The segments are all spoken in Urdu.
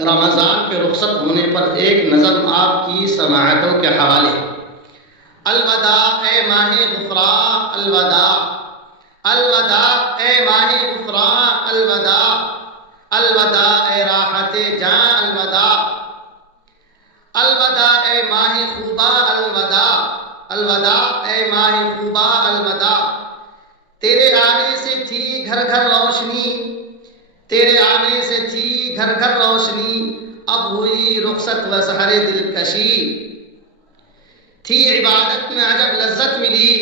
رمضان کے رخصت ہونے پر ایک نظم آپ کی سماعتوں کے حوالے۔ الوداع اے ماہ غفران الوداع، الوداع اے ماہ غفران الوداع، الوداع اے راحت جاں الوداع، الوداع اے ماہ خوبا الوداع، الوداع اے ماہ خوبا الوداع۔ تیرے آنے سے تھی گھر گھر روشنی، تیرے آنے سے تھی گھر گھر روشنی، اب ہوئی رخصت و سحر دلکشی۔ تھی عبادت میں عجب لذت ملی،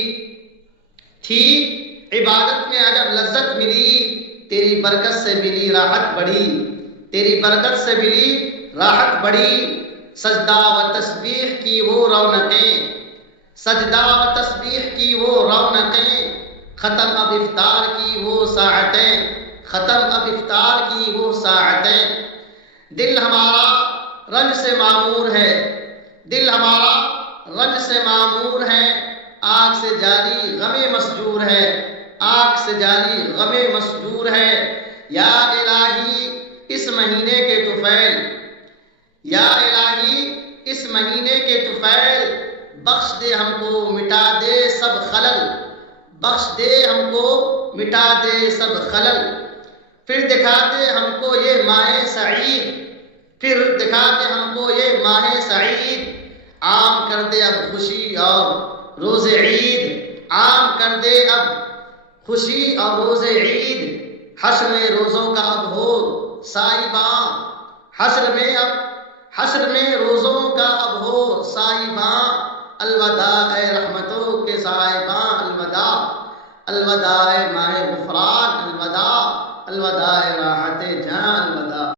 تھی عبادت میں عجب لذت ملی، تیری برکت سے ملی راحت بڑی، تیری برکت سے ملی راحت بڑی۔ سجدہ و تسبیح کی وہ رونقیں، سجدہ و تسبیح کی وہ رونقیں، ختم اب افطار کی وہ ساعتیں، ختم اب افطار کی وہ ساعتیں۔ دل ہمارا رنج سے معمور ہے، دل ہمارا رنج سے معمور ہے، آگ سے جاری غم مسجور ہے، آگ سے جاری غم مسجور ہے۔ یا الہی اس مہینے کے طفیل، یا الہی اس مہینے کے طفیل، بخش دے ہم کو مٹا دے سب خلل، بخش دے ہم کو مٹا دے سب خلل۔ پھر دکھا دے ہم کو یہ ماہ سعید، پھر دکھا دے ہم کو یہ ماہ سعید، عام کر دے اب خوشی اور روز عید، عام کر دے اب خوشی اور روز عید۔ حشر میں روزوں کا اب ہو سائباں، حشر میں روزوں کا اب ہو سائباں۔ الوداع اے رحمتوں کے سائباں الوداع، الوداع اے ماہ غفران الوداع، الوداع اے راحت جاں